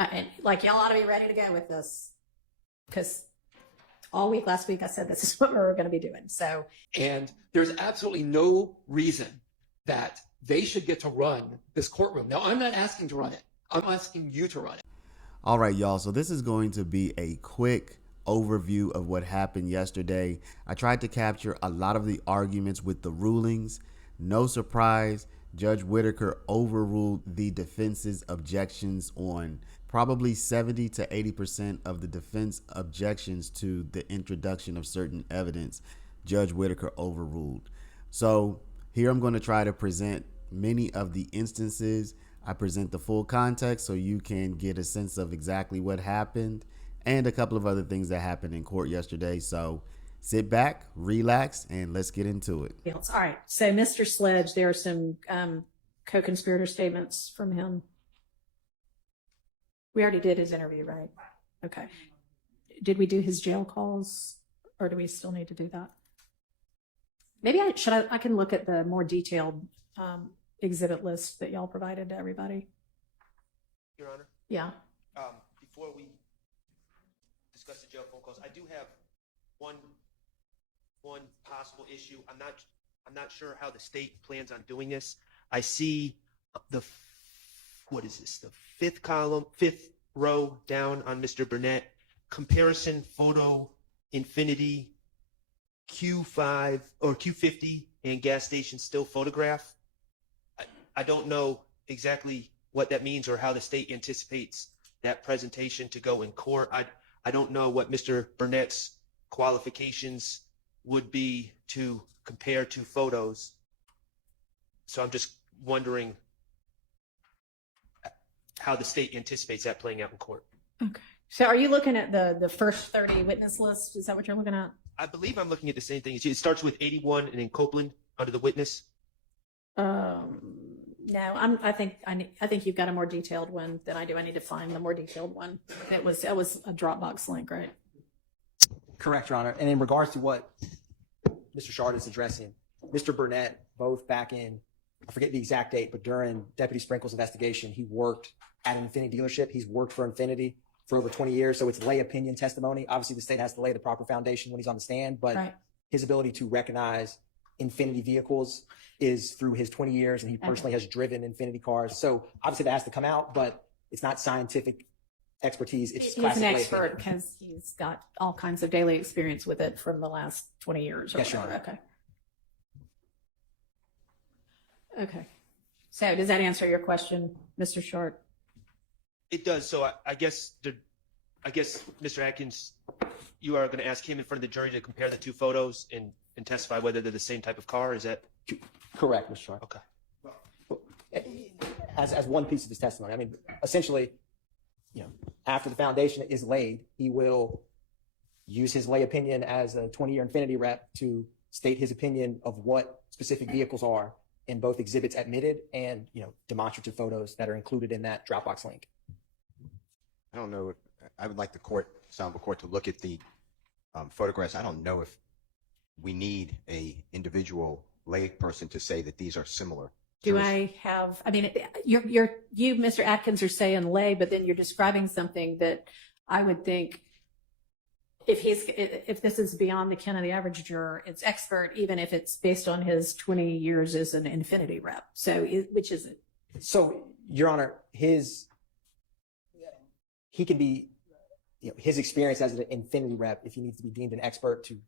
And like, y'all ought to be ready to go with this, because all week last week I said this is what we were going to be doing. So, and there's absolutely no reason that they should get to run this courtroom. Now, I'm not asking to run it. I'm asking you to run it. All right, y'all. So this is going to be a quick overview of what happened yesterday. I tried to capture a lot of the arguments with the rulings. No surprise, Judge Whitaker overruled the defense's objections on probably 70 to 80% of the defense objections to the introduction of certain evidence. Judge Whitaker overruled. So here I'm going to try to present many of the instances. I present the full context so you can get a sense of exactly what happened and a couple of other things that happened in court yesterday. So sit back, relax, and let's get into it. all right. So Mr. Sledge, there are some co-conspirator statements from him. We already did his interview, right? Okay. Did we do his jail calls, or do we still need to do that? Maybe I can look at the more detailed exhibit list that y'all provided to everybody. Your Honor? Yeah. Before we discuss the jail phone calls, I do have one possible issue. I'm not sure how the state plans on doing this. I see the fifth row down on Mr. Burnett, comparison photo infinity Q5 or Q50 and gas station still photograph. I don't know exactly what that means or how the state anticipates that presentation to go in court. I don't know what Mr. Burnett's qualifications would be to compare two photos. So I'm just wondering how the state anticipates that playing out in court. Okay. So are you looking at the first 30 witness list? Is that what you're looking at? I believe I'm looking at the same thing. It starts with 81 and then Copeland under the witness. No, I think you've got a more detailed one than I do. I need to find the more detailed one. That was a Dropbox link, right? Correct, Your Honor. And in regards to what Mr. Shard is addressing, Mr. Burnett, both back in, I forget the exact date, but during Deputy Sprinkle's investigation, he worked at an Infiniti dealership. He's worked for Infiniti for over 20 years. So it's lay opinion testimony. Obviously, the state has to lay the proper foundation when he's on the stand, but right. His ability to recognize Infiniti vehicles is through his 20 years, and he personally has driven Infiniti cars. So obviously that has to come out, but it's not scientific expertise. It's he's an expert because he's got all kinds of daily experience with it from the last 20 years. Yes, Your Honor. Okay. Okay. So does that answer your question, Mr. Short? It does. So I guess Mr. Atkins, you are going to ask him in front of the jury to compare the two photos and testify whether they're the same type of car. Is that correct, Mr. Short? Okay. As one piece of his testimony, I mean, essentially, after the foundation is laid, he will use his lay opinion as a 20-year Infiniti rep to state his opinion of what specific vehicles are in both exhibits admitted and, demonstrative photos that are included in that Dropbox link. I don't know if I would like the court to look at the photographs. I don't know if we need a individual lay person to say that these are similar. You, Mr. Atkins, are saying lay, but then you're describing something that I would think if this is beyond the ken of the average juror, it's expert, even if it's based on his 20 years as an Infiniti rep. So which is it? So, Your Honor, he can be, his experience as an Infiniti rep, if he needs to be deemed an expert to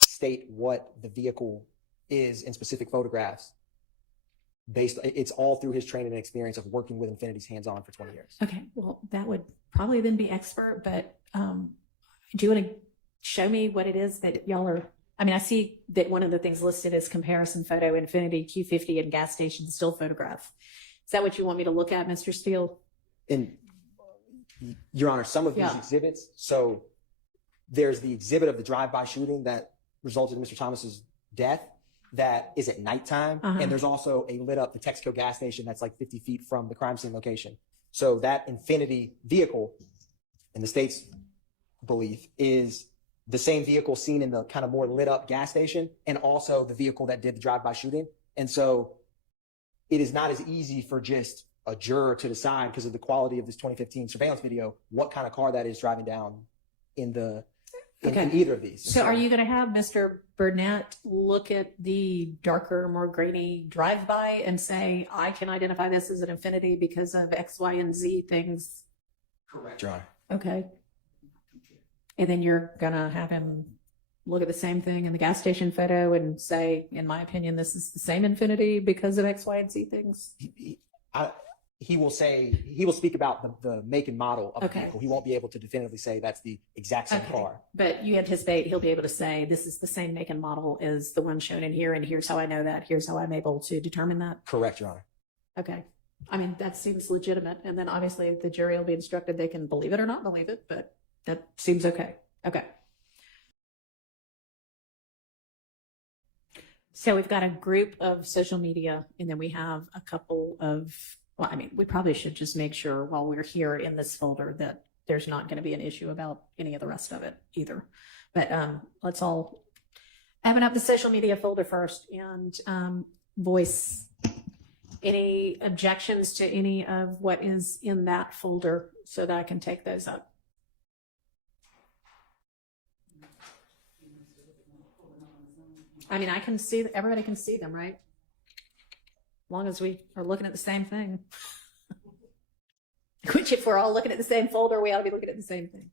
state what the vehicle is in specific photographs, it's all through his training and experience of working with Infiniti's hands-on for 20 years. Okay, well, that would probably then be expert, but do you want to show me what it is that y'all are? I mean, I see that one of the things listed is comparison photo, Infiniti Q50 and gas station still photograph. Is that what you want me to look at, Mr. Steele? And Your Honor, some of these exhibits, so there's the exhibit of the drive-by shooting that resulted in Mr. Thomas's death that is at nighttime. And there's also a lit up the Texaco gas station that's like 50 feet from the crime scene location. So that Infiniti vehicle, in the state's belief, is the same vehicle seen in the kind of more lit up gas station and also the vehicle that did the drive-by shooting. And so it is not as easy for just a juror to decide, because of the quality of this 2015 surveillance video, what kind of car that is driving down in in either of these. So are you going to have Mr. Burnett look at the darker, more grainy drive-by and say, I can identify this as an Infiniti because of X, Y, and Z things? Correct, Your Honor. Okay. And then you're going to have him look at the same thing in the gas station photo and say, in my opinion, this is the same Infiniti because of X, Y, and Z things? He will speak about the make and model of the Okay. vehicle. He won't be able to definitively say that's the exact same Okay. car. But you anticipate he'll be able to say, this is the same make and model as the one shown in here, and here's how I know that, here's how I'm able to determine that? Correct, Your Honor. Okay. I mean, that seems legitimate. And then obviously the jury will be instructed they can believe it or not believe it, but that seems okay. Okay. So we've got a group of social media, and then we have a couple of, well, I mean, we probably should just make sure while we're here in this folder that there's not going to be an issue about any of the rest of it either. But let's all open up the social media folder first and voice any objections to any of what is in that folder so that I can take those up. I mean, I can see, everybody can see them, right? As long as we are looking at the same thing. Which if we're all looking at the same folder, we ought to be looking at the same thing.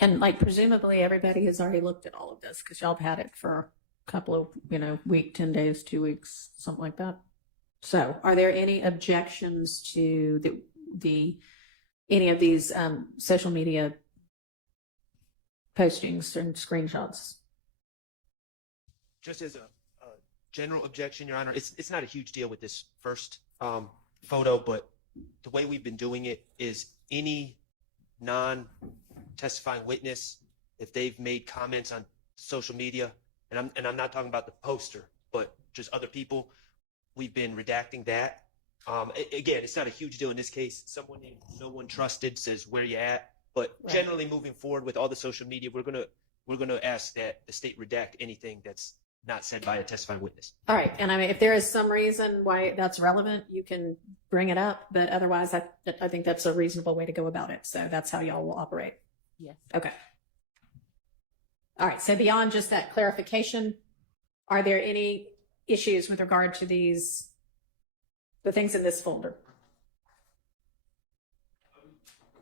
And like presumably everybody has already looked at all of this because y'all have had it for a couple of, week, 10 days, 2 weeks, something like that. So are there any objections to any of these social media postings and screenshots? Just as a general objection, Your Honor, it's not a huge deal with this first photo, but the way we've been doing it is any non-testifying witness, if they've made comments on social media, and I'm not talking about the poster, but just other people, we've been redacting that. Again, it's not a huge deal in this case. Someone named No One Trusted says where you at, but Right. generally moving forward with all the social media, we're gonna ask that the state redact anything that's not said by a testifying witness. All right. And I mean, if there is some reason why that's relevant, you can bring it up. But otherwise, I think that's a reasonable way to go about it. So that's how y'all will operate. Yes. Okay. All right. So beyond just that clarification, are there any issues with regard to the things in this folder?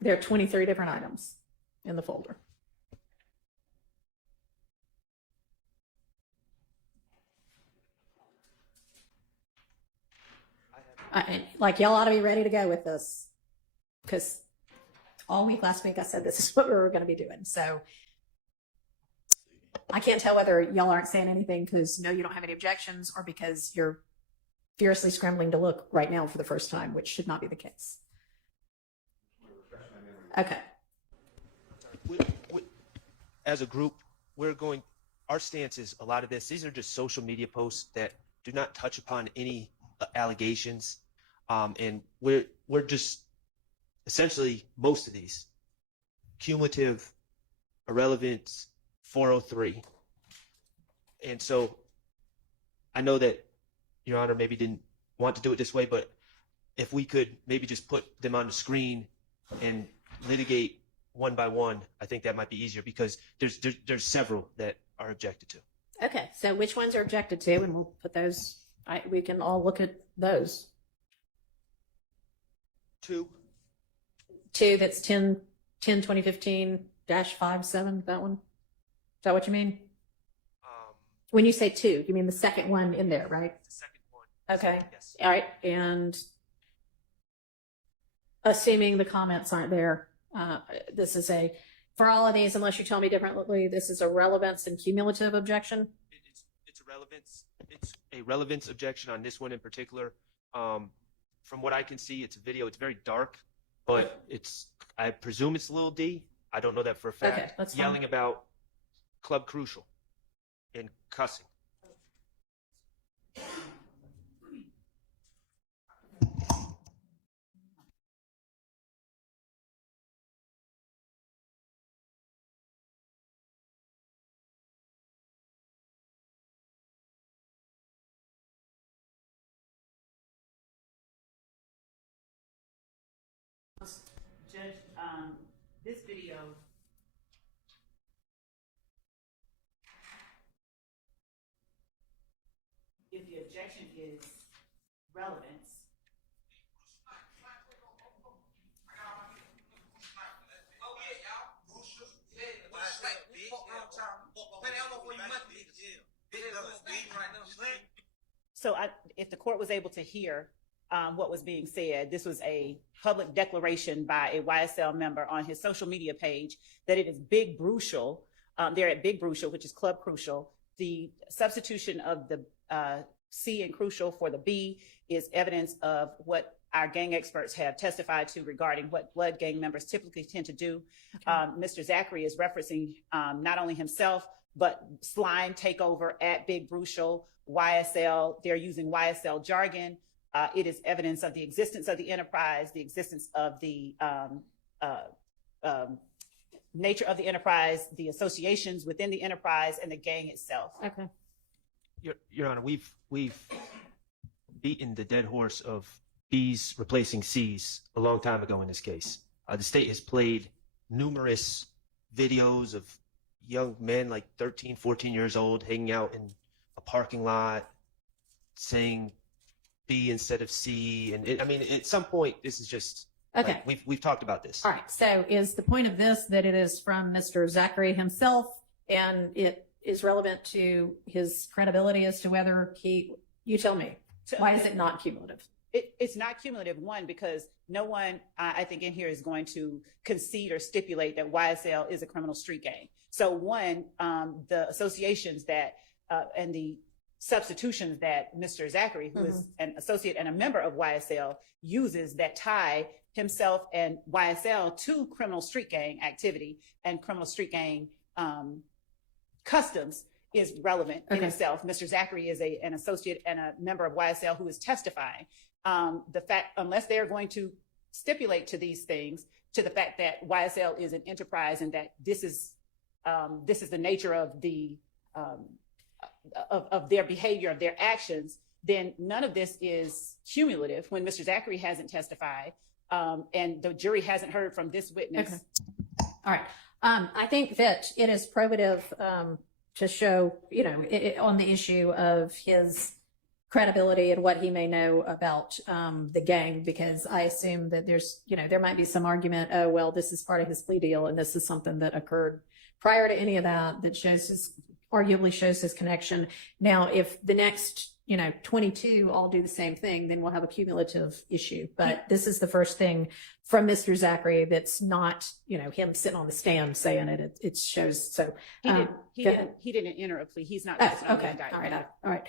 There are 23 different items in the folder. Like y'all ought to be ready to go with this because all week last week I said this is what we were going to be doing. So I can't tell whether y'all aren't saying anything because no, you don't have any objections, or because you're furiously scrambling to look right now for the first time, which should not be the case. Okay. As a group, our stance is a lot of these are just social media posts that do not touch upon any allegations. And we're just essentially most of these cumulative irrelevance 403. And so I know that Your Honor maybe didn't want to do it this way, but if we could maybe just put them on the screen and litigate one by one, I think that might be easier because there's several that are objected to. Okay. So which ones are objected to, and we'll put those. We can all look at those. 2. That's 2015-57, that one? Is that what you mean? When you say 2, you mean the second one in there, right? The second one. Okay. Yes. All right. And assuming the comments aren't there, this is for all of these, unless you tell me differently, this is a relevance and cumulative objection? It's a relevance objection on this one in particular. From what I can see, it's a video. It's very dark, but I presume it's Lil D. I don't know that for a fact. Okay, that's fine. Yelling about Club Crucial and cussing. Judge, this video, if the objection is relevance, so if the court was able to hear what was being said, this was a public declaration by a YSL member on his social media page that it is Big Brucial. They're at Big Brucial, which is Club Crucial. The substitution of the C in crucial for the B is evidence of what our gang experts have testified to regarding what blood gang members typically tend to do. Okay. Mr. Zachary is referencing not only himself, but slime takeover at Big Brucial, YSL. They're using YSL jargon. It is evidence of the existence of the enterprise, the existence of the nature of the enterprise, the associations within the enterprise, and the gang itself. Okay. Your Honor, we've beaten the dead horse of B's replacing C's a long time ago in this case. The state has played numerous videos of young men like 13, 14 years old hanging out in a parking lot saying B instead of C. And I mean, at some point, this is just, Okay. like, we've talked about this. All right. So is the point of this that it is from Mr. Zachary himself and it is relevant to his credibility as to whether you tell me, why is it not cumulative? It's not cumulative, one, because no one, I think, in here is going to concede or stipulate that YSL is a criminal street gang. So one, the associations that, and the substitutions that Mr. Zachary, who is an associate and a member of YSL, uses that tie himself and YSL to criminal street gang activity and criminal street gang customs is relevant in itself. Mr. Zachary is an associate and a member of YSL who is testifying. The fact, unless they're going to stipulate to these things, to the fact that YSL is an enterprise and that this is the nature of the of their behavior, of their actions, then none of this is cumulative when Mr. Zachary hasn't testified and the jury hasn't heard from this witness. Okay. All right. I think that it is probative to show, on the issue of his credibility and what he may know about the gang, because I assume that there's, there might be some argument, oh, well, this is part of his plea deal and this is something that occurred prior to any of that arguably shows his connection. Now, if the next 22 all do the same thing, then we'll have a cumulative issue. But this is the first thing from Mr. Zachary that's not, him sitting on the stand saying it. It shows. So he didn't enter a plea. He's not. Okay. All right.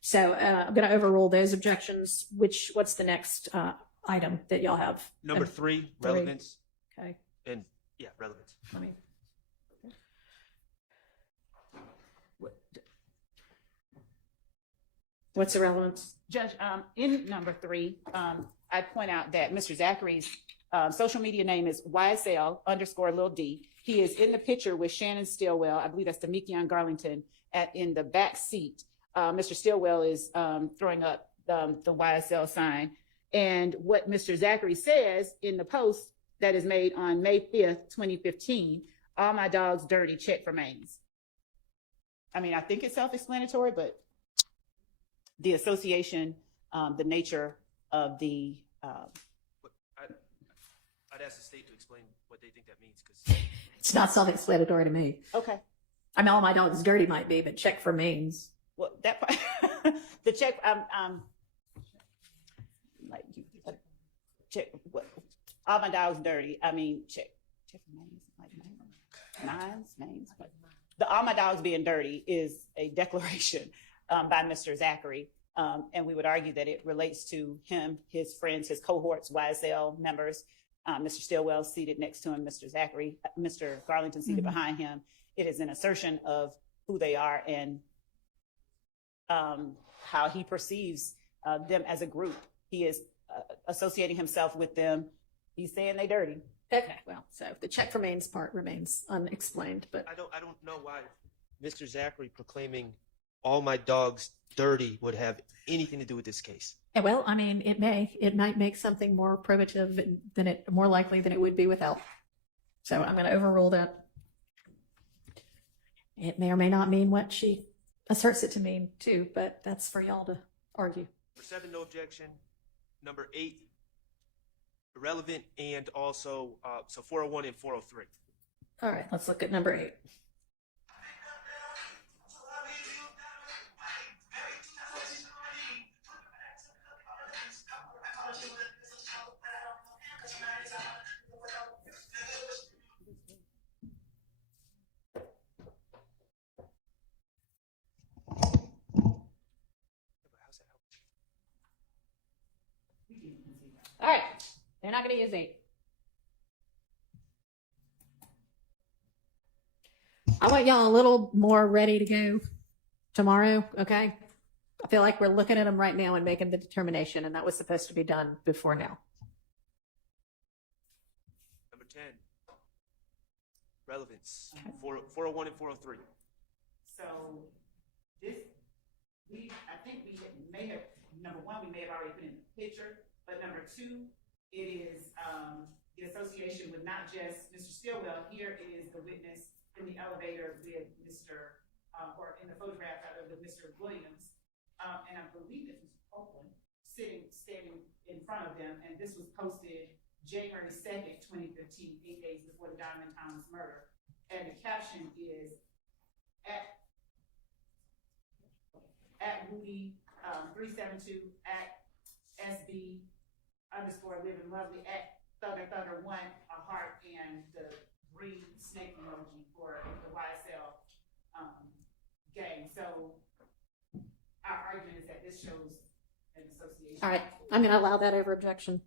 So I'm going to overrule those objections. What's the next item that y'all have? Number three, relevance. Okay. And yeah, relevance. Let me. What's the relevance? Judge, in number three, I point out that Mr. Zachary's social media name is YSL_Lil D. He is in the picture with Shannon Stillwell. I believe that's Damikion Garlington in the back seat. Mr. Stillwell is throwing up the YSL sign. And what Mr. Zachary says in the post that is made on May 5th, 2015, all my dogs dirty, check for mains. I mean, I think it's self-explanatory, but the association, the nature of the... I'd ask the state to explain what they think that means, because... It's not self-explanatory to me. Okay. I mean, all my dogs dirty might be, but check for mains. Well, that part, the check, like you check what all my dogs dirty. I mean, check for mains, like mains, but the all my dogs being dirty is a declaration by Mr. Zachary, and we would argue that it relates to him, his friends, his cohorts, YSL members. Mr. Stillwell seated next to him, Mr. Zachary, Mr. Garlington seated behind him. It is an assertion of who they are and how he perceives them as a group. He is associating himself with them. He's saying they dirty. Okay, well, so the check for mains part remains unexplained, but I don't know why Mr. Zachary proclaiming all my dogs dirty would have anything to do with this case. Yeah, well, I mean, it might make something more probative more likely than it would be without. So I'm going to overrule that. It may or may not mean what she asserts it to mean too, but that's for y'all to argue. Number 7, no objection. Number 8, irrelevant, and also, so 401 and 403. All right, let's look at number 8. All right, they're not going to use 8. I want y'all a little more ready to go tomorrow, okay? I feel like we're looking at them right now and making the determination, and that was supposed to be done before now. Number 10, relevance, 401 and 403. So this, I think we may have, number 1, we may have already put in the picture, but number 2, it is the association with not just Mr. Stillwell. Here is the witness in the elevator with Mr. Or in the photograph rather with Mr. Williams. And I believe it was Oakland standing in front of them. And this was posted January 2nd, 2015, 8 days before the Diamond Thomas murder. And the caption is at Rudy 372 at SB _ living lovely at Thugger 1, a heart, and the green snake emoji for the YSL gang. So our argument is that this shows an association. All right, I'm going to allow that over objection.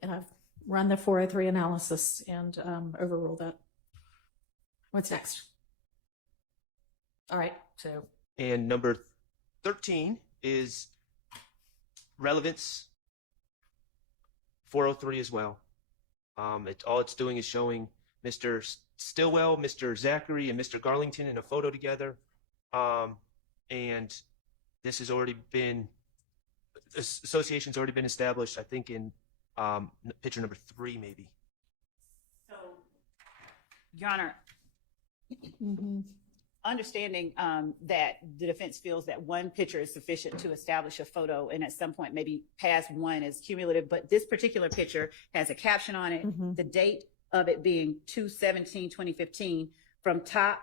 And I've run the 403 analysis and overruled that. What's next? All right, so. And number 13 is relevance, 403 as well. All it's doing is showing Mr. Stillwell, Mr. Zachary, and Mr. Garlington in a photo together. And this has already been, association's already been established, I think, in picture number 3, maybe. So, Your Honor, understanding that the defense feels that one picture is sufficient to establish a photo, and at some point maybe past one is cumulative, but this particular picture has a caption on it, the date of it being 2/17/2015, from top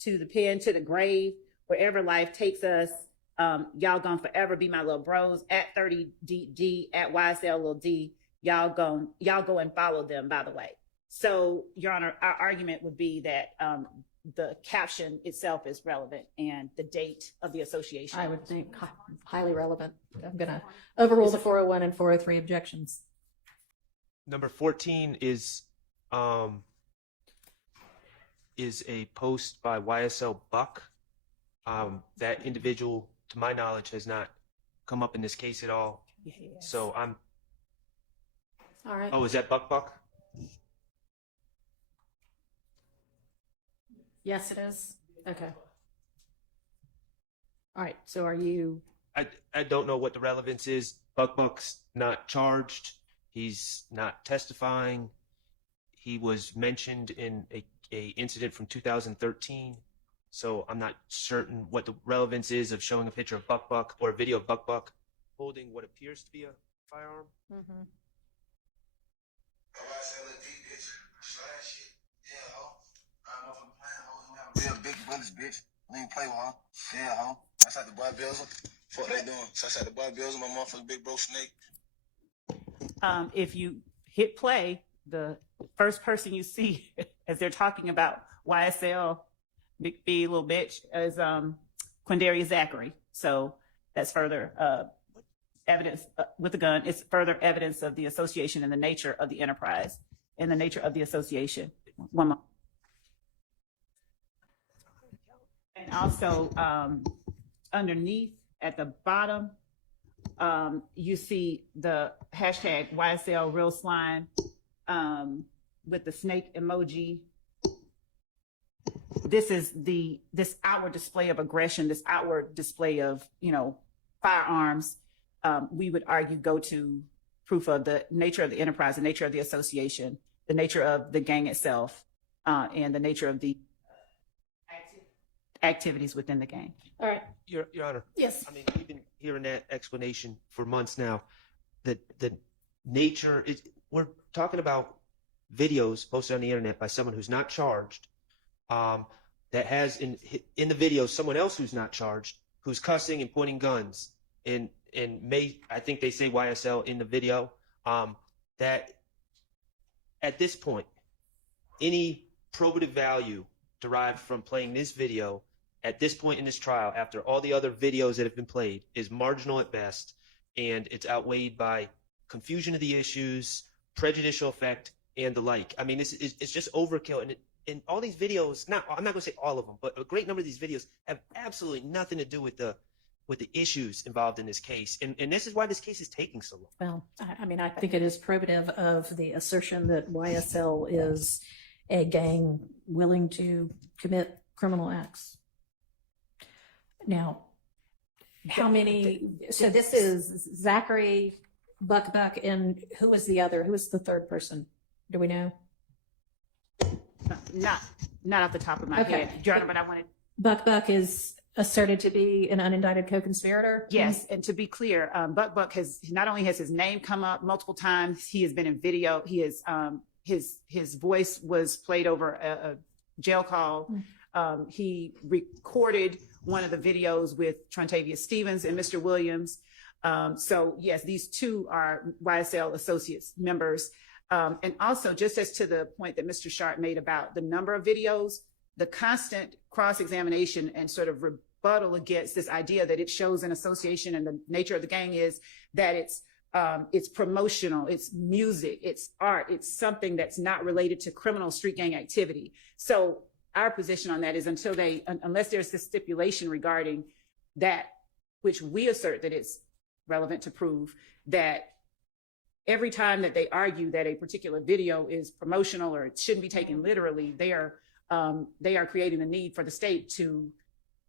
to the pen to the grave, wherever life takes us. Y'all gonna forever be my little bros at 30D at YSL little D. Y'all go and follow them, by the way. So, Your Honor, our argument would be that the caption itself is relevant and the date of the association. I would think highly relevant. I'm going to overrule the 401 and 403 objections. Number 14 is a post by YSL Buck. That individual, to my knowledge, has not come up in this case at all. Yes. So I'm. All right. Oh, is that Buck? Yes, it is. Okay. All right. So are you? I don't know what the relevance is. Buck's not charged. He's not testifying. He was mentioned in a incident from 2013. So I'm not certain what the relevance is of showing a picture of Buck or a video of Buck holding what appears to be a firearm. Mm-hmm. Real big bullets, bitch. We ain't play with her. Yeah, huh? That's like the boy Bills. Fuck they doing. So that's like the boy Bills, my motherfucking big bro Snake. If you hit play, the first person you see as they're talking about YSL, Big B, little bitch, is Quindarius Zachary. So that's further evidence with the gun. It's further evidence of the association and the nature of the enterprise and the nature of the association. One more. And also underneath at the bottom, you see the hashtag YSL Real Slime with the snake emoji. this is this outward display of aggression, this outward display of, firearms, we would argue go to proof of the nature of the enterprise, the nature of the association, the nature of the gang itself, and the nature of the activities within the gang. All right. Your Honor. Yes. I mean, we've been hearing that explanation for months now. That the nature is, we're talking about videos posted on the internet by someone who's not charged, that has in the video someone else who's not charged, who's cussing and pointing guns, and I think they say YSL in the video. That at this point, any probative value derived from playing this video at this point in this trial, after all the other videos that have been played, is marginal at best, and it's outweighed by confusion of the issues, prejudicial effect, and the like. I mean, it's just overkill. And all these videos, I'm not going to say all of them, but a great number of these videos have absolutely nothing to do with the issues involved in this case. And this is why this case is taking so long. Well, I mean, I think it is probative of the assertion that YSL is a gang willing to commit criminal acts. Now, how many? So this is Zachary, Buck, and who was the other? Who was the third person? Do we know? Not off the top of my head, Your Honor, but I wanted. Buck is asserted to be an unindicted co-conspirator. Yes, and to be clear, Buck has not only has his name come up multiple times, he has been in video. He is his voice was played over a jail call. He recorded one of the videos with Trontavia Stevens and Mr. Williams. So yes, these two are YSL associates members. And also, just as to the point that Mr. Sharp made about the number of videos, the constant cross-examination and sort of rebuttal against this idea that it shows an association, and the nature of the gang is that it's promotional, it's music, it's art, it's something that's not related to criminal street gang activity. So our position on that is unless there's this stipulation regarding that, which we assert that it's relevant to prove, that every time that they argue that a particular video is promotional or it shouldn't be taken literally, they are creating the need for the state to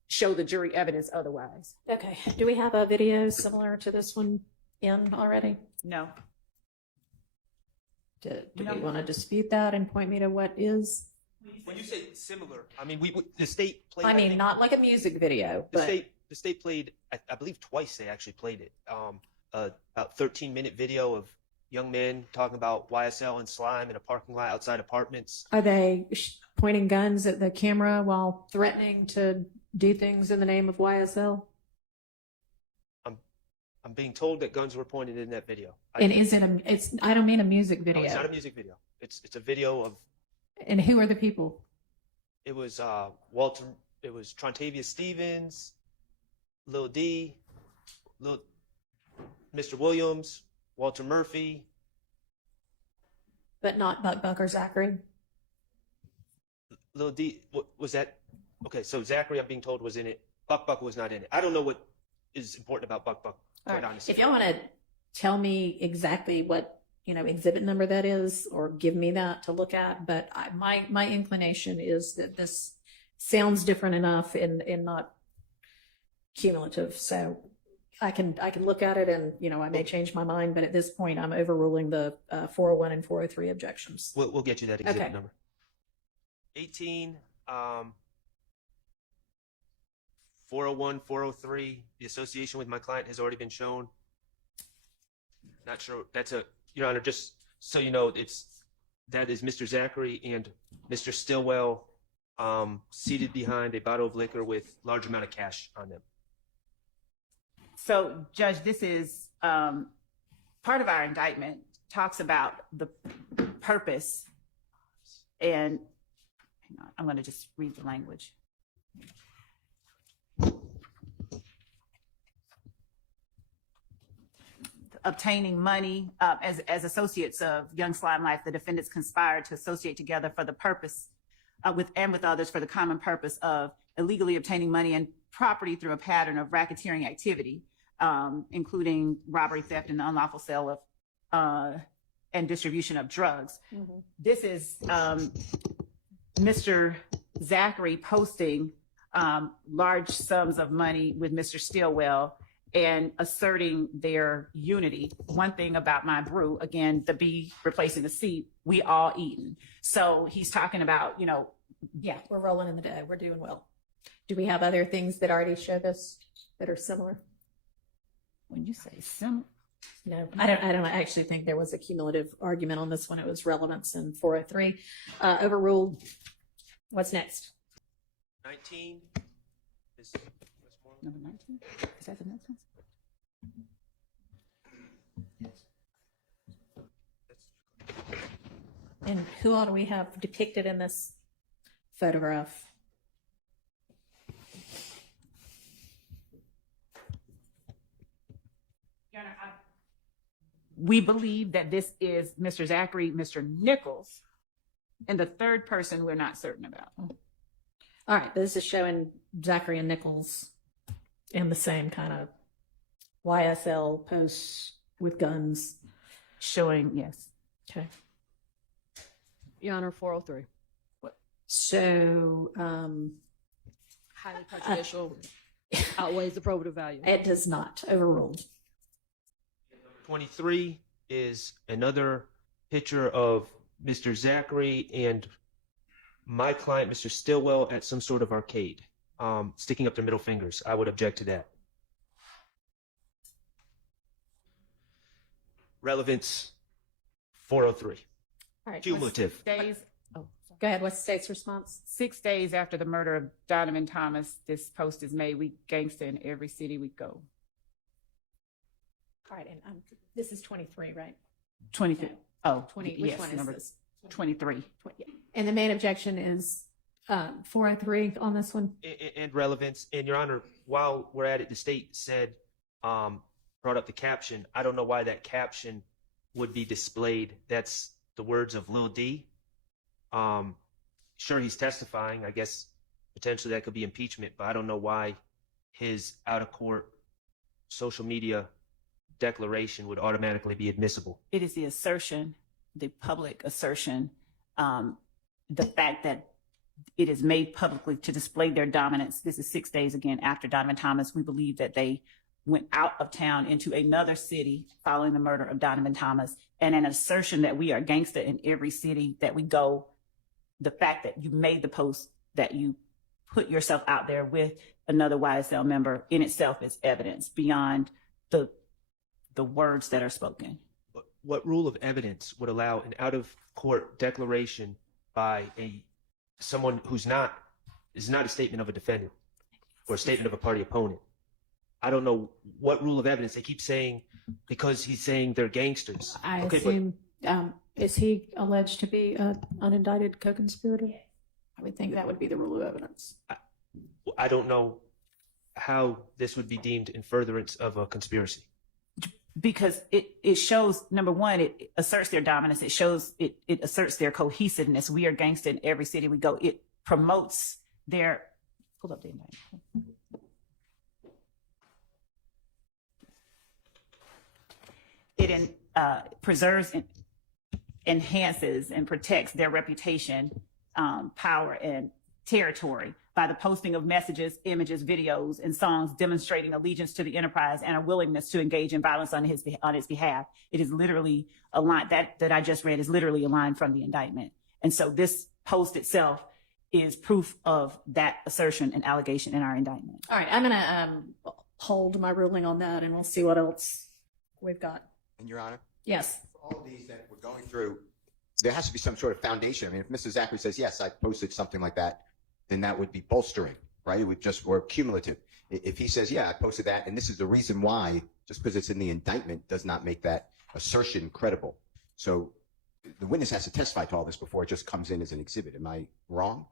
show the jury evidence otherwise. Okay. Do we have a video similar to this one in already? No. Do we want to dispute that and point me to what is? When you say similar, I mean, the state played. I mean, not like a music video, but the state played. I believe twice they actually played it. About 13-minute video of young men talking about YSL and slime in a parking lot outside apartments. Are they pointing guns at the camera while threatening to do things in the name of YSL? I'm being told that guns were pointed in that video. And is it I don't mean a music video. No, it's not a music video. It's a video of. And who are the people? It was Walter. It was Trontavia Stevens, Lil D, Mr. Williams, Walter Murphy. But not Buck or Zachary? Lil D, was that? Okay, so Zachary, I'm being told, was in it. Buck was not in it. I don't know what is important about Buck, quite honestly. If y'all want to tell me exactly what, exhibit number that is, or give me that to look at, but my inclination is that this sounds different enough and not cumulative. So I can look at it and, I may change my mind, but at this point I'm overruling the 401 and 403 objections. We'll get you that exhibit Okay. number. 18, 401, 403, the association with my client has already been shown. Not sure, Your Honor, just so you know, that is Mr. Zachary and Mr. Stillwell seated behind a bottle of liquor with large amount of cash on them. So, Judge, this is part of our indictment, talks about the purpose, and hang on, I'm going to just read the language. Obtaining money as associates of Young Slime Life, the defendants conspired to associate together for the purpose with others for the common purpose of illegally obtaining money and property through a pattern of racketeering activity, including robbery, theft, and the unlawful sale of and distribution of drugs. Mm-hmm. This is Mr. Zachary posting large sums of money with Mr. Stillwell and asserting their unity. One thing about my brew, again, the B replacing the C, we all eating. So he's talking about, you know, Yeah, we're rolling in the dough. We're doing well. Do we have other things that already show this that are similar? when you say similar, No, I don't actually think there was a cumulative argument on this one. It was relevance in 403. Overruled. What's next? 19 is number 19, is that the next one? And who all do we have depicted in this photograph? Your Honor, we believe that this is Mr. Zachary, Mr. Nichols, and the third person we're not certain about. All right, this is showing Zachary and Nichols in the same kind of YSL posts with guns. Showing, yes. Okay. Your Honor, 403. So Highly prejudicial, outweighs the probative value. it does not. Overruled. 23 is another picture of Mr. Zachary and my client, Mr. Stillwell, at some sort of arcade, sticking up their middle fingers. I would object to that. Relevance, 403. All right. Cumulative. Days, Go ahead. What's the state's response? 6 days after the murder of Donovan Thomas, this post is made. We gangster in every city we go. All right, and this is 23, right? 23. Oh, 20. Which yes, one is number this? 23. And the main objection is 403 on this one. And relevance. And Your Honor, while we're at it, the state said, brought up the caption. I don't know why that caption would be displayed. That's the words of Lil D. Sure, he's testifying. I guess potentially that could be impeachment, but I don't know why his out of court social media declaration would automatically be admissible. It is the assertion, the public assertion, the fact that it is made publicly to display their dominance. This is 6 days again after Donovan Thomas. We believe that they went out of town into another city following the murder of Donovan Thomas, and an assertion that we are gangster in every city that we go. The fact that you made the post, that you put yourself out there with another YSL member in itself is evidence beyond the words that are spoken. What rule of evidence would allow an out of court declaration by someone who's not a statement of a defendant or a statement of a party opponent? I don't know what rule of evidence. They keep saying because he's saying they're gangsters. I Okay, assume, is he alleged to be an unindicted co-conspirator? I would think that would be the rule of evidence. I don't know how this would be deemed in furtherance of a conspiracy. Because it shows, number one, it asserts their dominance. It shows, it asserts their cohesiveness. We are gangster in every city we go. It promotes their, pull up the indictment. It preserves, enhances, and protects their reputation, power, and territory by the posting of messages, images, videos, and songs demonstrating allegiance to the enterprise and a willingness to engage in violence on its behalf. It is literally a line that I just read is literally a line from the indictment. And so this post itself is proof of that assertion and allegation in our indictment. All right, I'm going to hold my ruling on that, and we'll see what else we've got. And Your Honor, Yes. for all of these that we're going through, there has to be some sort of foundation. I mean, if Mr. Zachary says, yes, I posted something like that, then that would be bolstering, right? It would just work cumulative. If he says, yeah, I posted that, and this is the reason why, just because it's in the indictment does not make that assertion credible. So the witness has to testify to all this before it just comes in as an exhibit. Am I wrong?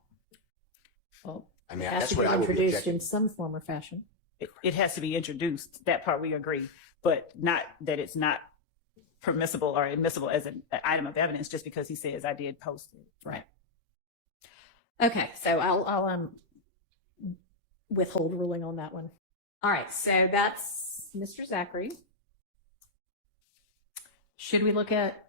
Well, I mean, it has that's to what be I would be introduced objecting. in some form or fashion. It has to be introduced. That part we agree, but not that it's not permissible or admissible as an item of evidence just because he says I did post it. Right. Okay, so I'll withhold ruling on that one. All right, so that's Mr. Zachary. Should we look at,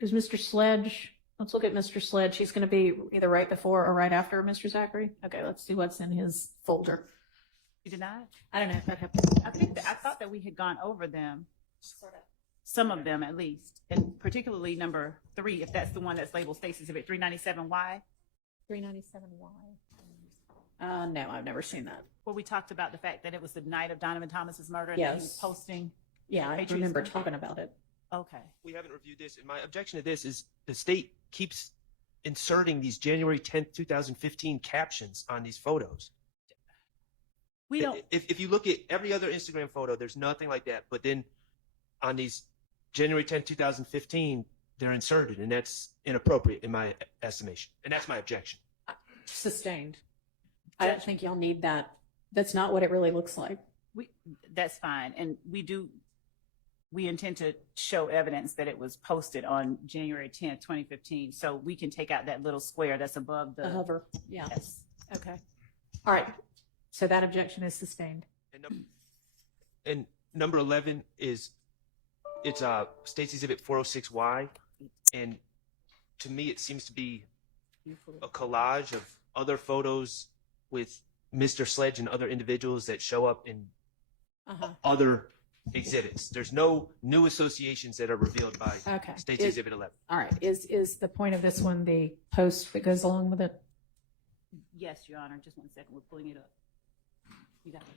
is Mr. Sledge Let's look at Mr. Sledge. He's going to be either right before or right after Mr. Zachary. Okay, let's see what's in his folder. You did not? I don't know if that I thought that we had gone over them. Some of them at least, and particularly number 3, if that's the one that's labeled Stacy Exhibit 397Y. 397Y. No, I've never seen that. Where we talked about the fact that it was the night of Donovan Thomas's murder and that he was Yes. posting. Yeah, I Patriots remember Day? talking about it. Okay. We haven't reviewed this, and my objection to this is the state keeps inserting these January 10th, 2015 captions on these photos. We don't. If you look at every other Instagram photo, there's nothing like that. But then on these January 10th, 2015, they're inserted, and that's inappropriate in my estimation. And that's my objection. Sustained. I don't think y'all need that. That's not what it really looks like. That's fine, and we intend to show evidence that it was posted on January 10th, 2015. So we can take out that little square that's above the. The hover. Yeah. Yes. Okay. All right. So that objection is sustained. And number 11 is it's State's Exhibit 406Y, and to me it seems to be a collage of other photos with Mr. Sledge and other individuals that show up in other exhibits. There's no new associations that are revealed by Okay. State's Exhibit 11. All right. Is the point of this one the post that goes along with it? Yes, Your Honor. Just 1 second. We're pulling it up. You got it.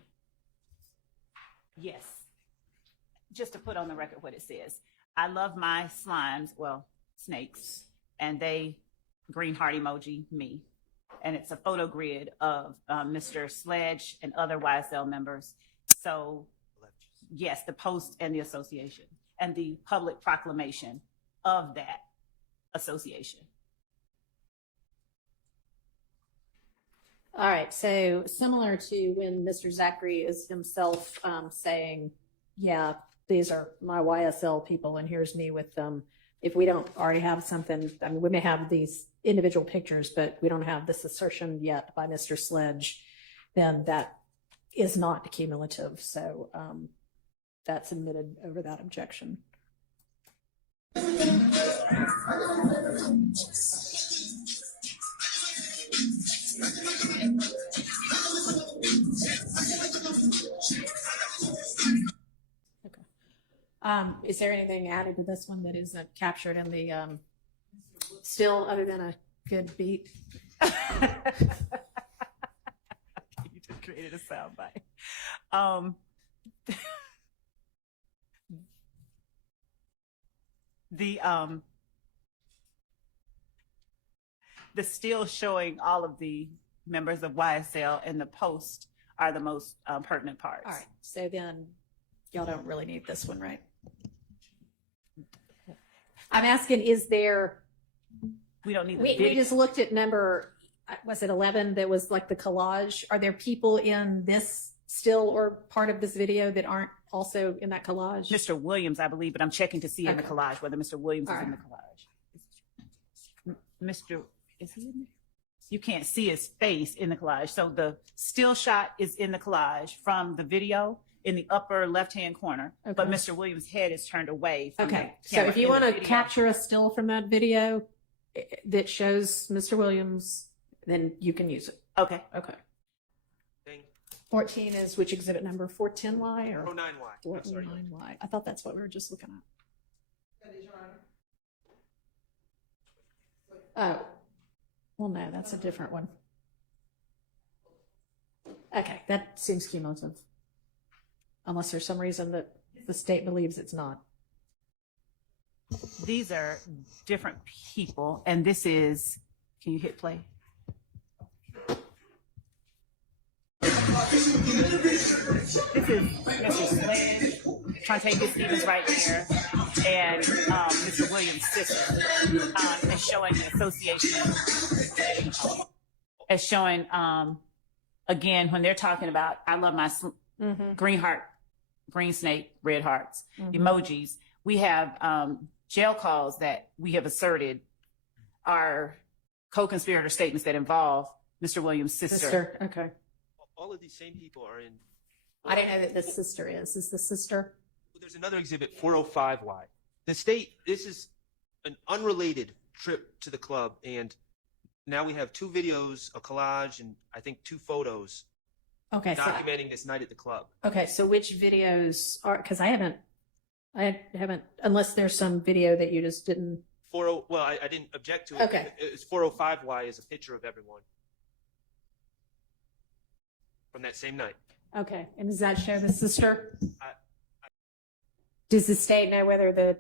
Yes. Just to put on the record what it says. I love my slimes, well, snakes, and they green heart emoji me. And it's a photo grid of Mr. Sledge and other YSL members. So, yes, the post and the association and the public proclamation of that association. All right. So similar to when Mr. Zachary is himself saying, yeah, these are my YSL people and here's me with them. If we don't already have something, I mean, we may have these individual pictures, but we don't have this assertion yet by Mr. Sledge, then that is not cumulative. So that's admitted over that objection. Is there anything added to this one that isn't captured in the still other than a good beat? You just created a soundbite. The still showing all of the members of YSL in the post are the most pertinent parts. All right. So then y'all don't really need this one, right? I'm asking, is there, We don't need the we video. just looked at number, was it 11? That was like the collage. Are there people in this still or part of this video that aren't also in that collage? Mr. Williams, I believe, but I'm checking to see in the Okay. collage whether Mr. Williams All is in the right. collage. Mr. Is he in there? You can't see his face in the collage. So the still shot is in the collage from the video in the upper left-hand corner, but Okay. Mr. Williams' head is turned away from Okay. the So camera if you in the want to video. capture a still from that video that shows Mr. Williams, then you can use it. Okay. Okay. Thing. 14 is which exhibit number? 410Y or 409Y. I'm sorry. 409Y? I thought that's what we were just looking at. Oh, well, no, that's a different one. Okay, that seems cumulative. Unless there's some reason that the state believes it's not. These are different people, and this is, can you hit play? This is Mr. Sledge, Trontavious Stevens right here, and Mr. Williams' sister, as showing the association, as showing, again, when they're talking about, I love my green heart, green snake, red hearts, emojis, we have jail calls that we have asserted are co-conspirator statements that involve Mr. Williams' sister. Okay. All of these same people are in. I didn't know that the sister is the sister? There's another exhibit, 405Y. The state, this is an unrelated trip to the club, and now we have 2 videos, a collage, and I think 2 photos Okay, so documenting this night at the club. okay, so which videos are? Because I haven't, unless there's some video that you just didn't. Well, I didn't object to it. Okay. It's 405Y is a picture of everyone from that same night. Okay, and does that show the sister? I- Does the state know whether the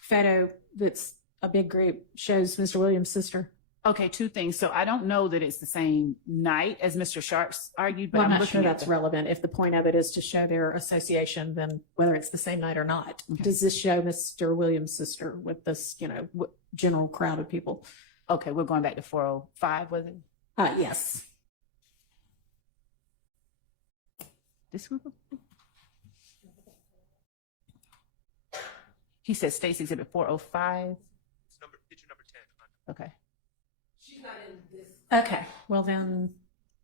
photo that's a big group shows Mr. Williams' sister? Okay, 2 things. So I don't know that it's the same night as Mr. Sharps argued, but Well, I'm I'm not sure looking at that's relevant. If the point of it is to show their association, then whether it's the same night or not. Okay. Does this show Mr. Williams' sister with this, general crowd of people? Okay, we're going back to 405, was it? Yes. This one? He says State's Exhibit 405. It's picture number 10. Okay. Okay, well then,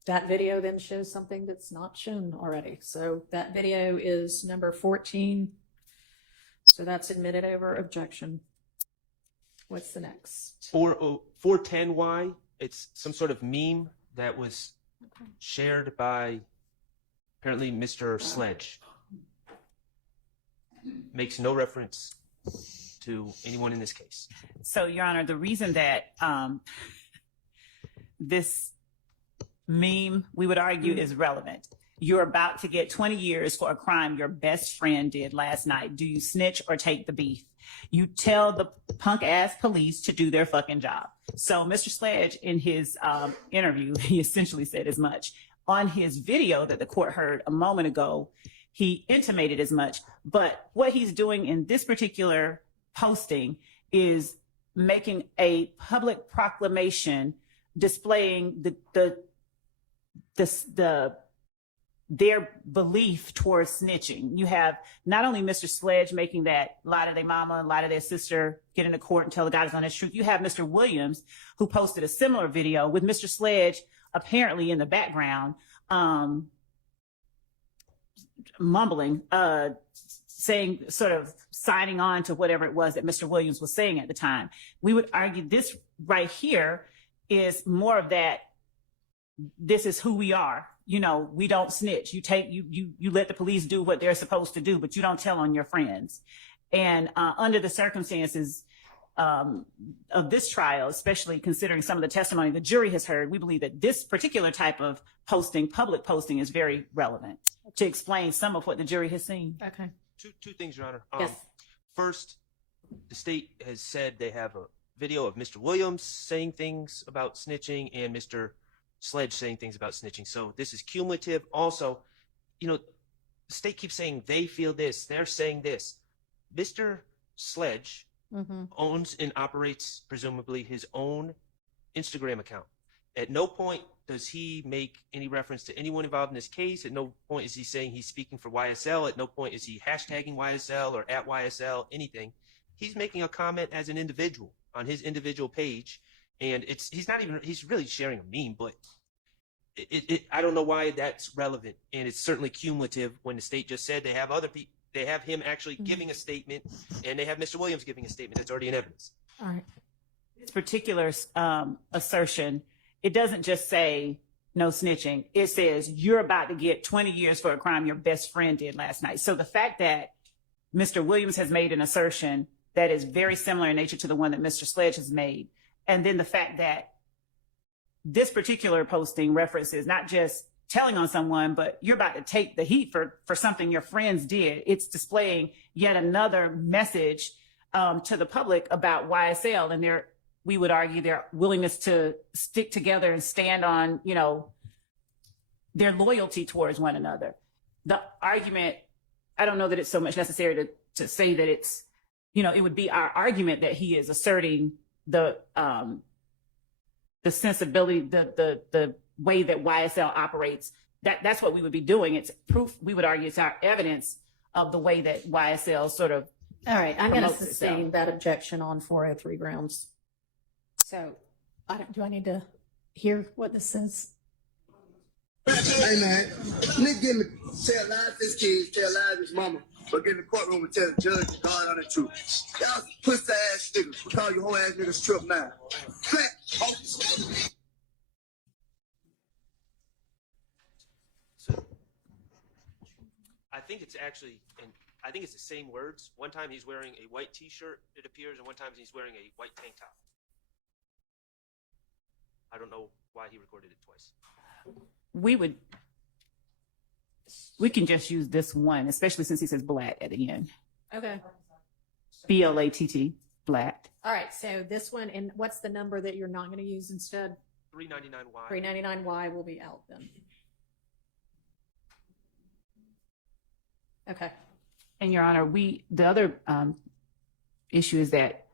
that video then shows something that's not shown already. So that video is number 14. So that's admitted over objection. What's the next? 410Y, it's some sort of meme that was shared by apparently Mr. Sledge. Makes no reference to anyone in this case. So, Your Honor, the reason that this meme, we would argue, is relevant. You're about to get 20 years for a crime your best friend did last night. Do you snitch or take the beef? You tell the punk ass police to do their fucking job. So Mr. Sledge, in his interview, he essentially said as much. On his video that the court heard a moment ago, he intimated as much. But what he's doing in this particular posting is making a public proclamation displaying their belief towards snitching. You have not only Mr. Sledge making that lie to their mama and lie to their sister, get into court and tell the God is on his truth. You have Mr. Williams, who posted a similar video with Mr. Sledge apparently in the background, mumbling, saying, sort of signing on to whatever it was that Mr. Williams was saying at the time. We would argue this right here is more of that. This is who we are. We don't snitch. You let the police do what they're supposed to do, but you don't tell on your friends. And under the circumstances of this trial, especially considering some of the testimony the jury has heard, we believe that this particular type of posting, public posting, is very relevant to explain some of what the jury has seen. Okay. Two things, Your Honor. Yes. First, the state has said they have a video of Mr. Williams saying things about snitching and Mr. Sledge saying things about snitching. So this is cumulative. Also, the state keeps saying they feel this, they're saying this. Mr. Sledge owns and operates, presumably, his own Instagram account. At no point does he make any reference to anyone involved in this case. At no point is he saying he's speaking for YSL. At no point is he hashtagging YSL or at YSL, anything. He's making a comment as an individual on his individual page. And he's really sharing a meme, but I don't know why that's relevant. And it's certainly cumulative when the state just said they have other people, they have him actually giving a statement, and they have Mr. Williams giving a statement that's already in evidence. All right. This particular assertion, it doesn't just say no snitching. It says you're about to get 20 years for a crime your best friend did last night. So the fact that Mr. Williams has made an assertion that is very similar in nature to the one that Mr. Sledge has made, and then the fact that this particular posting references not just telling on someone, but you're about to take the heat for something your friends did. It's displaying yet another message to the public about YSL and we would argue their willingness to stick together and stand on, their loyalty towards one another. The argument, I don't know that it's so much necessary to say that it's, it would be our argument that he is asserting the sensibility, the way that YSL operates. That's what we would be doing. It's proof. We would argue it's our evidence of the way that YSL sort of. All right. I'm going to promotes sustain itself. that objection on 403 grounds. So do I need to hear what this says? Hey man, nigga give me tell lies to his kids, tell lies to his mama. But get in the courtroom and tell the judge and God on the truth. Y'all pussy ass niggas. We call you whole ass niggas strip now. Fact. So I think it's actually, and I think it's the same words. One time he's wearing a white T-shirt, it appears, and one time he's wearing a white tank top. I don't know why he recorded it twice. We can just use this one, especially since he says black at the end. Okay. BLATT, black. All right. So this one, and what's the number that you're not going to use instead? 399Y. 399Y will be out then. Okay. And Your Honor, the other issue is that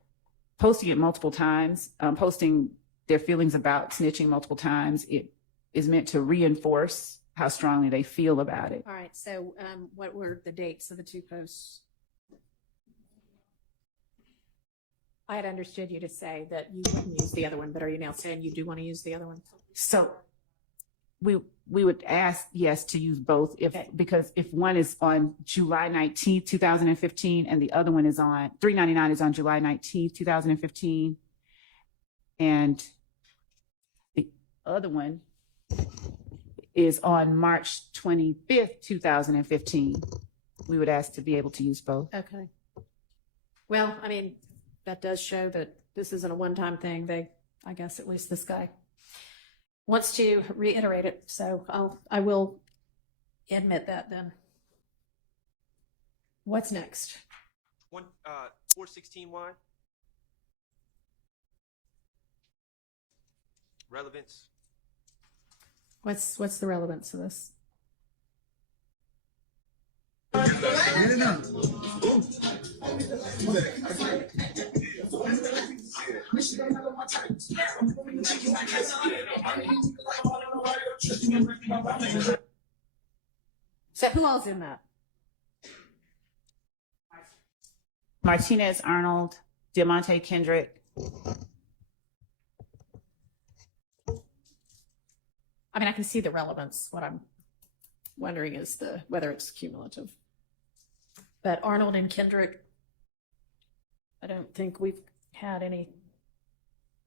posting it multiple times, posting their feelings about snitching multiple times, it is meant to reinforce how strongly they feel about it. All right. So what were the dates of the two posts? I had understood you to say that you wouldn't use the other one, but are you now saying you do want to use the other one? So we would ask, yes, to use both because if one is on July 19th, 2015, and the other one is on 399 is on July 19th, 2015, and the other one is on March 25th, 2015, we would ask to be able to use both. Okay. Well, I mean, that does show that this isn't a one-time thing. I guess at least this guy wants to reiterate it. So I will admit that then. What's next? 416Y. Relevance. What's the relevance of this? So who all's in that? Martinez Arnold, Diamante Kendrick. I mean, I can see the relevance. What I'm wondering is whether it's cumulative. But Arnold and Kendrick, I don't think we've had any,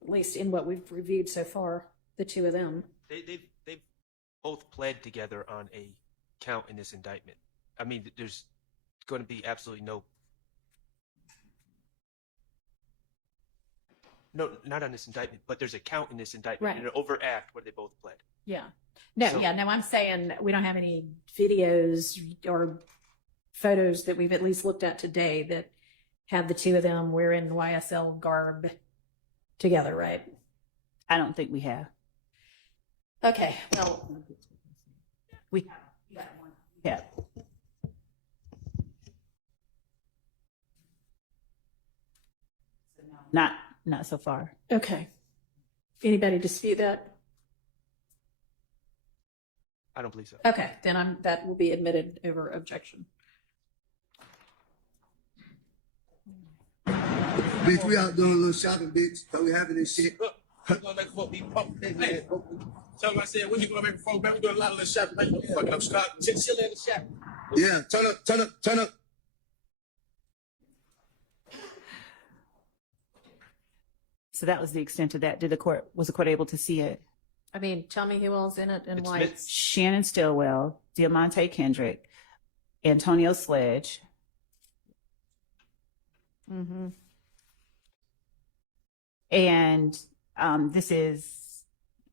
at least in what we've reviewed so far, the two of them. They've both pled together on a count in this indictment. I mean, there's going to be absolutely no, not on this indictment, but there's a count in this indictment, Right. an overact where they both pled. Yeah. No, So- no, I'm saying we don't have any videos or photos that we've at least looked at today that have the two of them wearing YSL garb together, right? I don't think we have. Okay, well, We have. Not so far. okay. Anybody dispute that? I don't believe so. Okay, then that will be admitted over objection. Bitch, we out doing a little shopping, bitch. So we having this shit. Going back for me, pump. Hey, tell him I said, when you going back for man, we doing a lot of little shopping. Like, fucking up Scott. Chill in the shop. Yeah, turn up. So that was the extent of that. Was the court able to see it? I mean, tell me who all's in it and It's why Miss- it's, Shannon Stillwell, Diamante Kendrick, Antonio Sledge. mm-hmm. And this is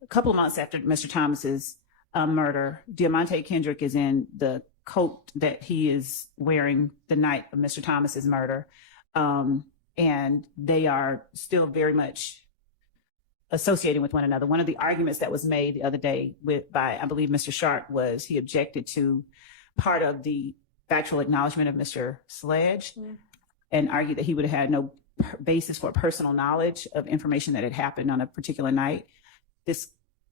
a couple of months after Mr. Thomas's murder. Diamante Kendrick is in the coat that he is wearing the night of Mr. Thomas's murder. And they are still very much associating with one another. One of the arguments that was made the other day by, I believe, Mr. Sharp was he objected to part of the factual acknowledgement of Mr. Sledge and argued that he would have had no basis for personal knowledge of information that had happened on a particular night.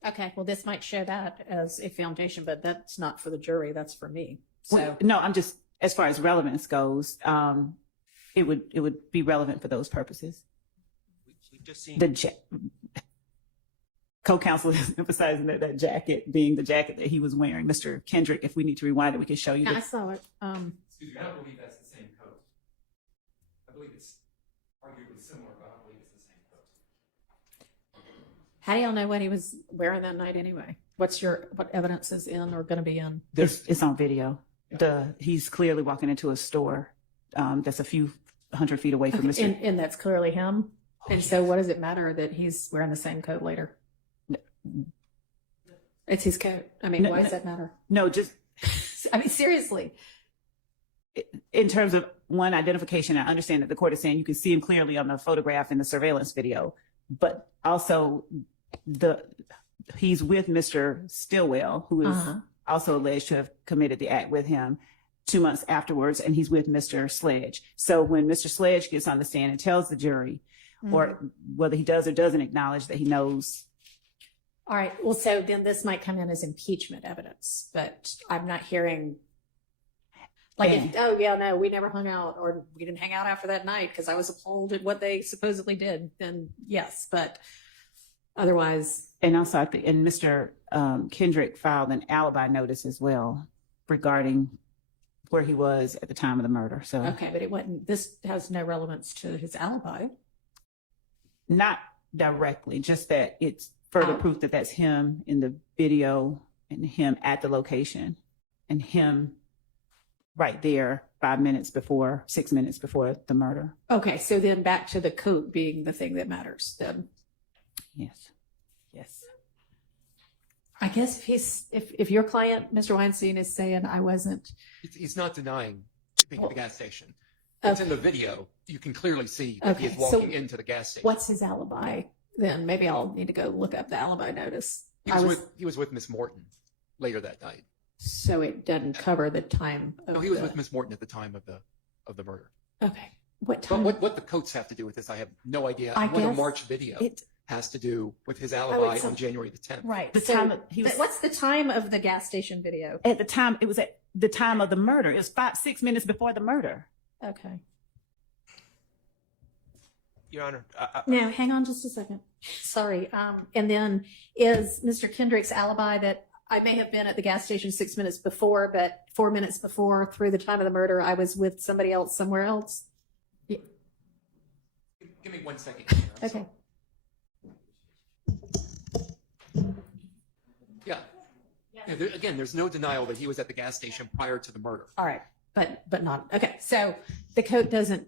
Okay, well, this might show that as a foundation, but that's not for the jury. That's for me. So No, I'm just, as far as relevance goes, it would be relevant for those purposes. We've just seen Co-counsel is emphasizing that jacket being the jacket that he was wearing. Mr. Kendrick, if we need to rewind it, we can show you. I saw it. Excuse me, I don't believe that's the same coat. I believe it's arguably similar, but I don't believe it's the same coat. How do y'all know what he was wearing that night anyway? What evidence is in or going to be in? It's on video. He's clearly walking into a store that's a few hundred feet away from Mr. And that's clearly him. And so what does it matter that he's wearing the same coat later? It's his coat. I mean, why does that matter? No, just I mean, seriously. in terms of one identification, I understand that the court is saying you can see him clearly on the photograph in the surveillance video, but also he's with Mr. Stillwell, who is also alleged to have committed the act with him 2 months afterwards, and he's with Mr. Sledge. So when Mr. Sledge gets on the stand and tells the jury, or whether he does or doesn't acknowledge that he knows. All right. Well, so then this might come in as impeachment evidence, but I'm not hearing like, oh yeah, no, we never hung out, or we didn't hang out after that night because I was appalled at what they supposedly did. Then yes, but otherwise. And also, and Mr. Kendrick filed an alibi notice as well regarding where he was at the time of the murder. So okay, but it wasn't. This has no relevance to his alibi. Not directly, just that it's further proof that that's him in the video and him at the location and him right there 6 minutes before the murder. Okay, so then back to the coat being the thing that matters then. Yes. I guess if your client, Mr. Weinstein, is saying I wasn't. He's not denying being at the gas station. It's in the video. You can clearly see that he is walking into the gas station. What's his alibi? Then maybe I'll need to go look up the alibi notice. He was with Miss Morton later that night. So it doesn't cover the time. No, he was with Miss Morton at the time of the murder. Okay. What time? But what the coats have to do with this, I have no idea. I What the guess March video has to do with his alibi on January the 10th. Right. What's the time of the gas station video? At the time, it was at the time of the murder. It was 6 minutes before the murder. Okay. Your Honor. No, hang on just a second. Sorry. And then is Mr. Kendrick's alibi that I may have been at the gas station 6 minutes before, but 4 minutes before, through the time of the murder, I was with somebody else somewhere else? Yeah. Give me 1 second. Okay. Yeah. Again, there's no denial that he was at the gas station prior to the murder. All right. But not. Okay. So the coat doesn't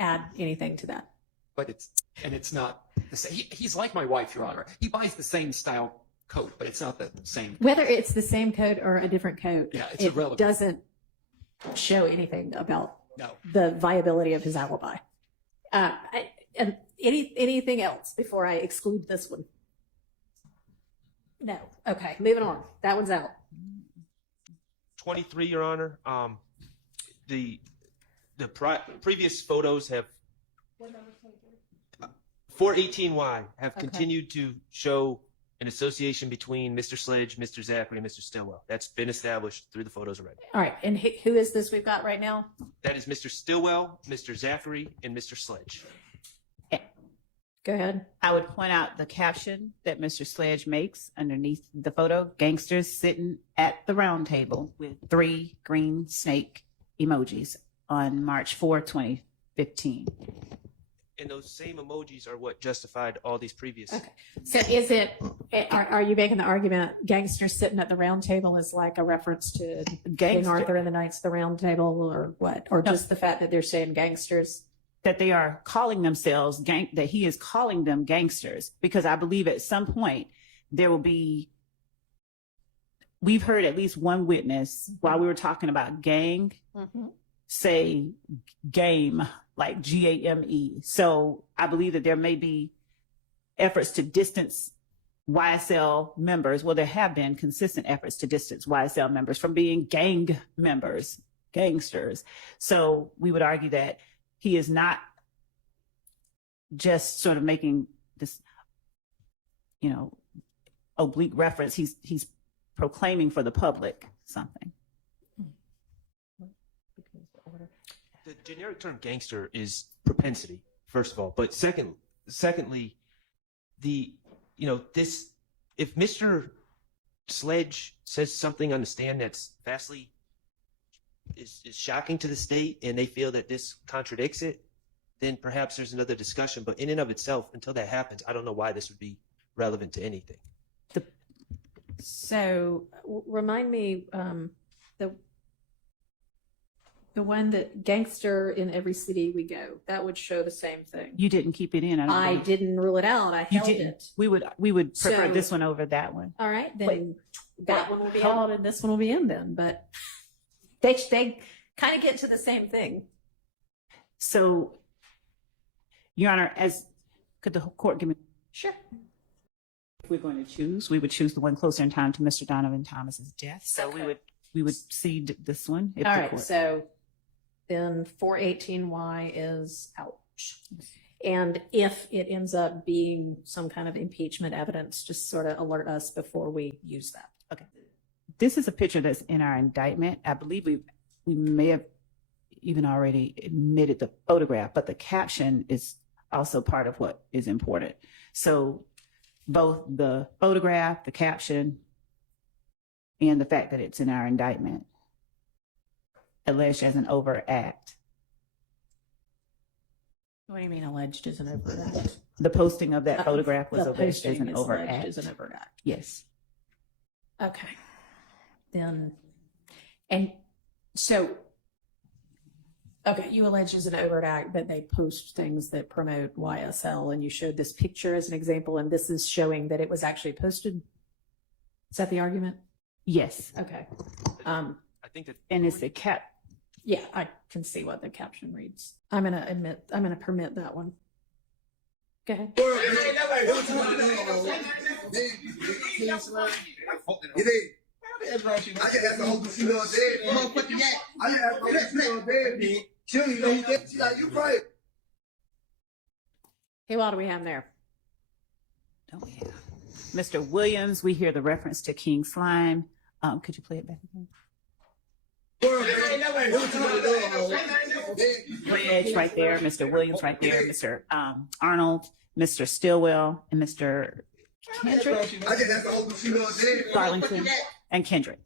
add anything to that. But it's not the same. He's like my wife, Your Honor. He buys the same style coat, but it's not the same. Whether it's the same coat or a different coat, it's it irrelevant. Doesn't show anything about No. the viability of his alibi. And anything else before I exclude this one? No. Okay, moving on. That one's out. 23, Your Honor. The previous photos have 418Y have continued to show an association between Mr. Sledge, Mr. Zachary, and Mr. Stillwell. That's been established through the photos already. All right, and who is this we've got right now? That is Mr. Stillwell, Mr. Zachary, and Mr. Sledge. Go ahead. I would point out the caption that Mr. Sledge makes underneath the photo: gangsters sitting at the round table, with 3 green snake emojis on March 4, 2015. And those same emojis are what justified all these previous. Okay. So is it, are you making the argument gangsters sitting at the round table is like a reference to King Arthur and the Knights of the Round Table, or what? Or just the fact that they're saying gangsters? That they are calling themselves that he is calling them gangsters, because I believe at some point there will be, we've heard at least one witness while we were talking about gang say game, like GAME. So I believe that there may be efforts to distance YSL members. Well, there have been consistent efforts to distance YSL members from being gang members, gangsters. So we would argue that he is not just sort of making this, oblique reference. He's proclaiming for the public something. The generic term gangster is propensity, first of all. But secondly, if Mr. Sledge says something on the stand that's vastly, is shocking to the state and they feel that this contradicts it, then perhaps there's another discussion. But in and of itself, until that happens, I don't know why this would be relevant to anything. So remind me, the one that gangster in every city we go, that would show the same thing. You didn't keep it in. I believe. didn't rule it out. I You held didn't. it. We would prefer So- this one over that one. All right, then Wait. that one will be out and this one will be in then. But they kind of get to the same thing. So, Your Honor, could the court give me? Sure. If we're going to choose, we would choose the one closer in time to Mr. Donovan Thomas's death. So Okay. we would cede this one. If All the right, court- so then 418Y is out. And if it ends up being some kind of impeachment evidence, just sort of alert us before we use that. Okay. This is a picture that's in our indictment. I believe we may have even already admitted the photograph, but the caption is also part of what is important. So both the photograph, the caption, and the fact that it's in our indictment alleged as an overt act. What do you mean alleged is an overt act? The posting of that photograph was The alleged as posting an is overt alleged act. as an overt act. Yes. Okay. Then, and so, okay, you allege as an overt act that they post things that promote YSL, and you showed this picture as an example, and this is showing that it was actually posted. Is that the argument? Yes. Okay. I think that And it's the cap. Yeah, I can see what the caption reads. I'm gonna permit that one. Go ahead. Hey, what do we have there? Don't we have Mr. Williams? We hear the reference to King Slime. Could you play it back again? Reg right there, Mr. Williams right there, Mr. Arnold, Mr. Stillwell, and Mr. Kendrick, Darlington, and Kendrick.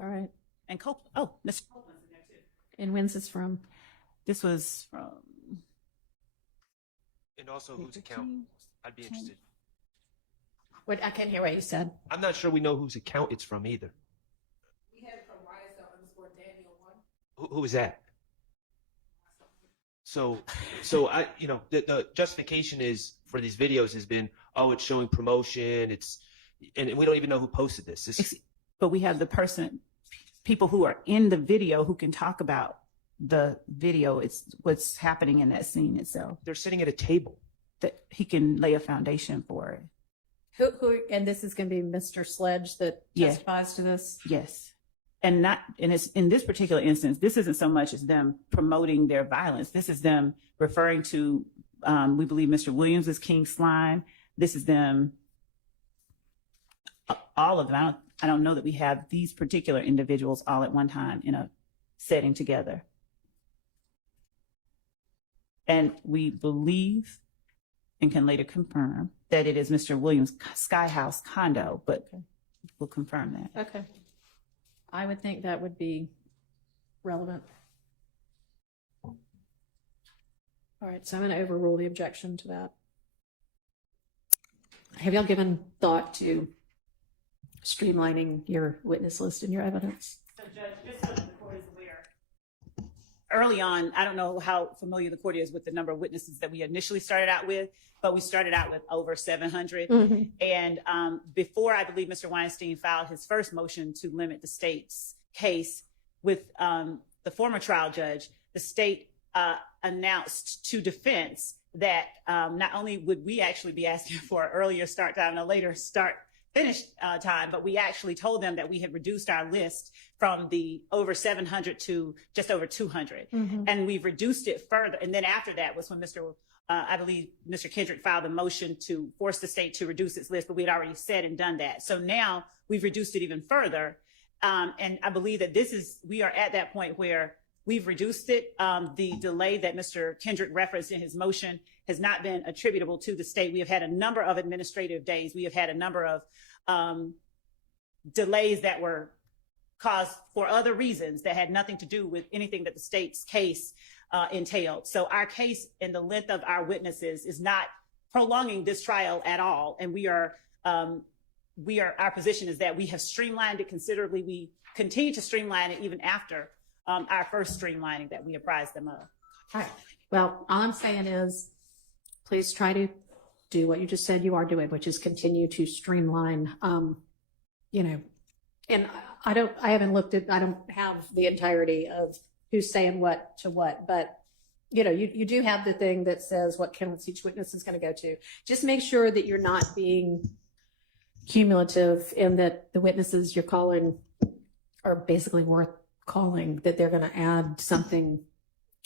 All right. And Copeland. Oh, Mr. Copeland's in there too. And when's this from? This was from. and also whose account? I'd be interested. What, I can't hear what you said. I'm not sure we know whose account it's from either. We have it from YSL_Daniel1. Who is that? So I, the justification is for these videos has been, oh, it's showing promotion. And we don't even know who posted this. But we have people who are in the video who can talk about the video. It's what's happening in that scene itself. They're sitting at a table. That he can lay a foundation for it. Who, and this is going to be Mr. Sledge that Yeah. testifies to this? Yes. And it's in this particular instance, this isn't so much as them promoting their violence. This is them referring to, we believe Mr. Williams is King Slime. This is them, all of them. I don't know that we have these particular individuals all at one time in a setting together. And we believe and can later confirm that it is Mr. Williams' Sky House condo, but we'll confirm that. Okay. I would think that would be relevant. All right, so I'm going to overrule the objection to that. Have y'all given thought to streamlining your witness list and your evidence? So, Judge, just so the court is aware, early on, I don't know how familiar the court is with the number of witnesses that we initially started out with, but we started out with over 700. Mhm. And before, I believe, Mr. Weinstein filed his first motion to limit the state's case with the former trial judge, the state announced to defense that not only would we actually be asking for an earlier start time and a later finish time, but we actually told them that we had reduced our list from the over 700 to just over 200. Mhm. And we've reduced it further. And then after that was when I believe Mr. Kendrick filed a motion to force the state to reduce its list, but we had already said and done that. So now we've reduced it even further. And I believe that we are at that point where we've reduced it. The delay that Mr. Kendrick referenced in his motion has not been attributable to the state. We have had a number of administrative days. We have had a number of delays that were caused for other reasons that had nothing to do with anything that the state's case entailed. So our case and the length of our witnesses is not prolonging this trial at all. And our position is that we have streamlined it considerably. We continue to streamline it even after our first streamlining that we apprised them of. All right. Well, all I'm saying is, please try to do what you just said you are doing, which is continue to streamline, and I don't have the entirety of who's saying what to what, but you do have the thing that says what counts each witness is going to go to. Just make sure that you're not being cumulative and that the witnesses you're calling are basically worth calling, that they're going to add something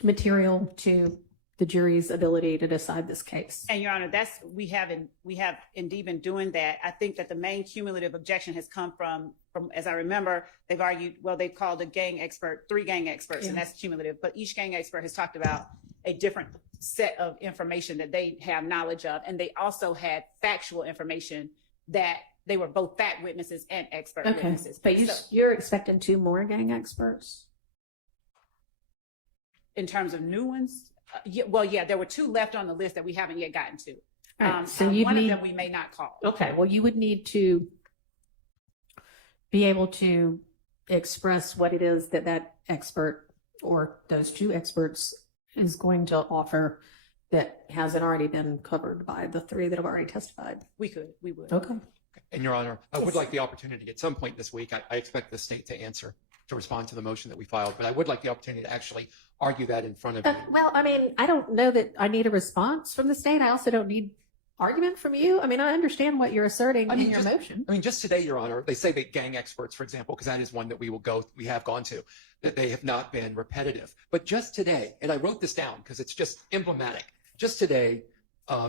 material to the jury's ability to decide this case. And Your Honor, we have indeed been doing that. I think that the main cumulative objection has come from, as I remember, they've argued, well, they've called a gang expert, 3 gang experts, and that's cumulative. But each gang expert has talked about a different set of information that they have knowledge of. And they also had factual information that they were both fact witnesses and expert witnesses. But you're expecting 2 more gang experts? In terms of new ones? There were 2 left on the list that we haven't yet gotten to. Right, so one of them we may not call. Okay, well, you would need to be able to express what it is that expert or those 2 experts is going to offer that hasn't already been covered by the 3 that have already testified. We would. Okay. And Your Honor, I would like the opportunity at some point this week, I expect the state to respond to the motion that we filed, but I would like the opportunity to actually argue that in front of you. Well, I mean, I don't know that I need a response from the state. I also don't need argument from you. I mean, I understand what you're asserting in your motion. I mean, just today, Your Honor, they say that gang experts, for example, because that is one that we have gone to, that they have not been repetitive. But just today, and I wrote this down because it's just emblematic. Just today,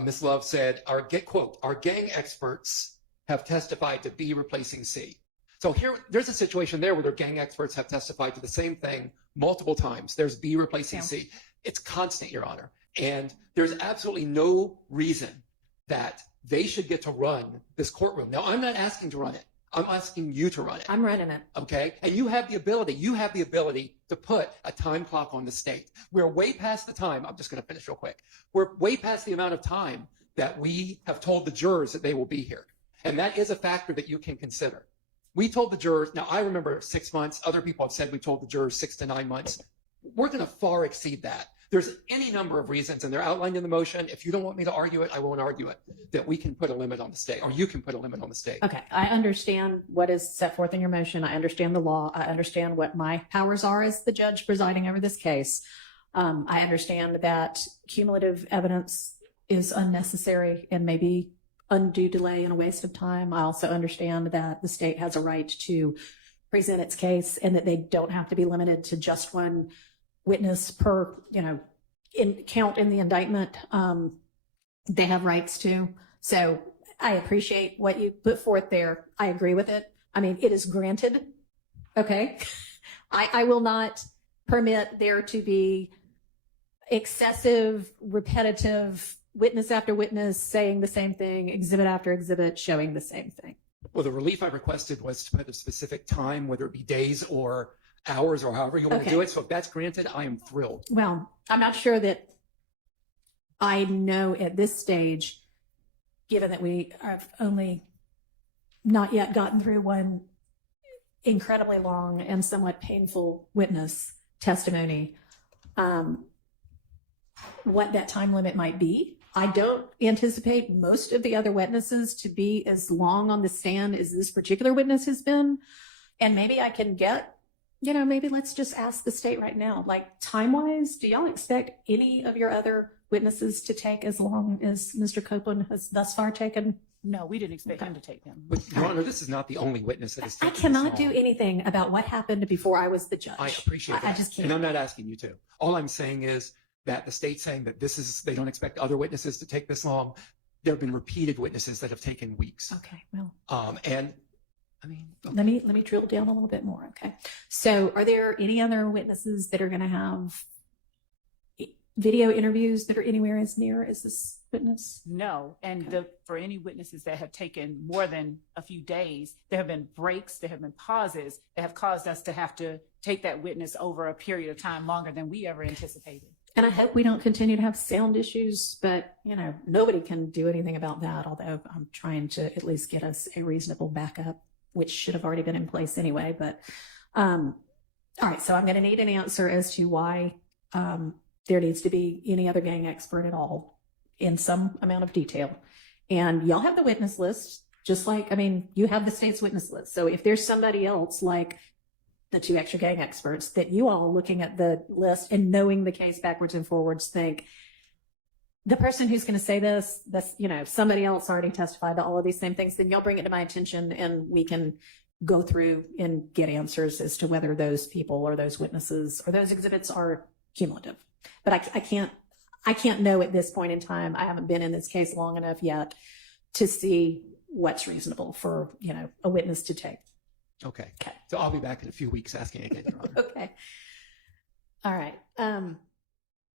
Ms. Love said, quote, our gang experts have testified to B replacing C. So there's a situation there where their gang experts have testified to the same thing multiple times. There's B replacing C. It's constant, Your Honor. And there's absolutely no reason that they should get to run this courtroom. Now, I'm not asking to run it. I'm asking you to run it. I'm running it. Okay? And you have the ability to put a time clock on the state. We're way past the time. I'm just going to finish real quick. We're way past the amount of time that we have told the jurors that they will be here. And that is a factor that you can consider. We told the jurors, now I remember 6 months. Other people have said we told the jurors 6 to 9 months. We're going to far exceed that. There's any number of reasons, and they're outlined in the motion. If you don't want me to argue it, I won't argue it, that we can put a limit on the state, or you can put a limit on the state. Okay, I understand what is set forth in your motion. I understand the law. I understand what my powers are as the judge presiding over this case. I understand that cumulative evidence is unnecessary and maybe undue delay and a waste of time. I also understand that the state has a right to present its case and that they don't have to be limited to just one witness per, count in the indictment. They have rights to. So I appreciate what you put forth there. I agree with it. I mean, it is granted. Okay. I will not permit there to be excessive, repetitive witness after witness saying the same thing, exhibit after exhibit showing the same thing. Well, the relief I requested was to put a specific time, whether it be days or hours or however you want to do it. So if that's granted, I am thrilled. Well, I'm not sure that I know at this stage, given that we have only not yet gotten through one incredibly long and somewhat painful witness testimony, what that time limit might be. I don't anticipate most of the other witnesses to be as long on the stand as this particular witness has been. And maybe I can get, maybe let's just ask the state right now, like time-wise, do y'all expect any of your other witnesses to take as long as Mr. Copeland has thus far taken? No, we didn't expect him to take them. But, Your Honor, this is not the only witness that has I taken cannot this do long. anything about what happened before I was the judge. I appreciate that. I just can't. And I'm not asking you to. All I'm saying is that the state's saying that they don't expect other witnesses to take this long. There have been repeated witnesses that have taken weeks. Okay, well. And I mean, okay. Let me drill down a little bit more. Okay. So are there any other witnesses that are going to have video interviews that are anywhere as near as this witness? No, and for any witnesses that have taken more than a few days, there have been breaks, there have been pauses that have caused us to have to take that witness over a period of time longer than we ever anticipated. And I hope we don't continue to have sound issues, but nobody can do anything about that, although I'm trying to at least get us a reasonable backup, which should have already been in place anyway. But all right, so I'm going to need an answer as to why there needs to be any other gang expert at all in some amount of detail. And y'all have the witness list, just like, you have the state's witness list. So if there's somebody else like the 2 extra gang experts that you all looking at the list and knowing the case backwards and forwards think the person who's going to say this, that's, somebody else already testified to all of these same things, then y'all bring it to my attention and we can go through and get answers as to whether those people or those witnesses or those exhibits are cumulative. But I can't know at this point in time. I haven't been in this case long enough yet to see what's reasonable for, a witness to take. Okay. So I'll be back in a few weeks asking again, Your Honor. Okay. All right.